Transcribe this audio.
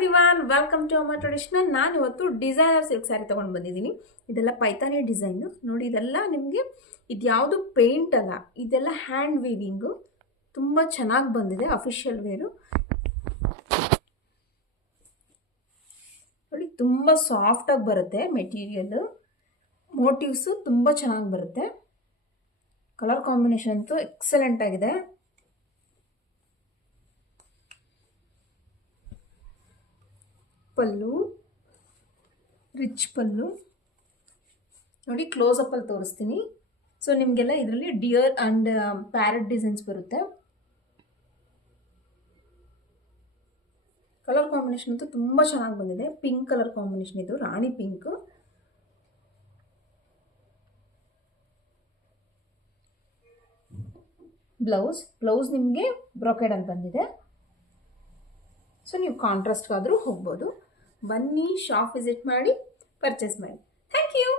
Everyone, welcome to ಅಮ್ಮ traditional. ನಾನು ಇವತ್ತು ಡಿಸೈನರ್ ಸಿಲ್ಕ್ ಸ್ಯಾರಿ ತೊಗೊಂಡು ಬಂದಿದ್ದೀನಿ. ಇದೆಲ್ಲ ಪೈತಾನಿ ಡಿಸೈನು ನೋಡಿ. ಇದೆಲ್ಲ ನಿಮಗೆ ಇದ್ಯಾವುದು ಪೇಂಟ್ ಅಲ್ಲ, ಇದೆಲ್ಲ ಹ್ಯಾಂಡ್ ವೀವಿಂಗು. ತುಂಬ ಚೆನ್ನಾಗಿ ಬಂದಿದೆ, ಅಫಿಷಿಯಲ್ ವೇರು ನೋಡಿ. ತುಂಬ ಸಾಫ್ಟಾಗಿ ಬರುತ್ತೆ ಮೆಟೀರಿಯಲ್, ಮೋಟಿವ್ಸು ತುಂಬ ಚೆನ್ನಾಗಿ ಬರುತ್ತೆ. ಕಲರ್ ಕಾಂಬಿನೇಷನ್ ಅಂತೂ ಎಕ್ಸಲೆಂಟ್ ಆಗಿದೆ. ಪಲ್ಲು ರಿಚ್ ಪಲ್ಲು ನೋಡಿ, ಕ್ಲೋಸಪ್ ಅಲ್ಲಿ ತೋರಿಸ್ತೀನಿ. ಸೊ ನಿಮಗೆಲ್ಲ ಇದರಲ್ಲಿ ಡಿಯರ್ ಅಂಡ್ ಪ್ಯಾರೆಟ್ ಡಿಸೈನ್ಸ್ ಬರುತ್ತೆ. ಕಲರ್ ಕಾಂಬಿನೇಷನ್ ಅಂತೂ ತುಂಬ ಚೆನ್ನಾಗಿ ಬಂದಿದೆ. ಪಿಂಕ್ ಕಲರ್ ಕಾಂಬಿನೇಷನ್, ಇದು ರಾಣಿ ಪಿಂಕ್. ಬ್ಲೌಸ್ ನಿಮಗೆ ಬ್ರೊಕೆಡ್ ಅಂತ ಬಂದಿದೆ. ಸೊ ನೀವು ಕಾಂಟ್ರಾಸ್ಟ್ಗಾದರೂ ಹೋಗ್ಬೋದು. ಬನ್ನಿ, ಶಾಪ್ ವಿಸಿಟ್ ಮಾಡಿ ಪರ್ಚೇಸ್ ಮಾಡಿ. Thank you.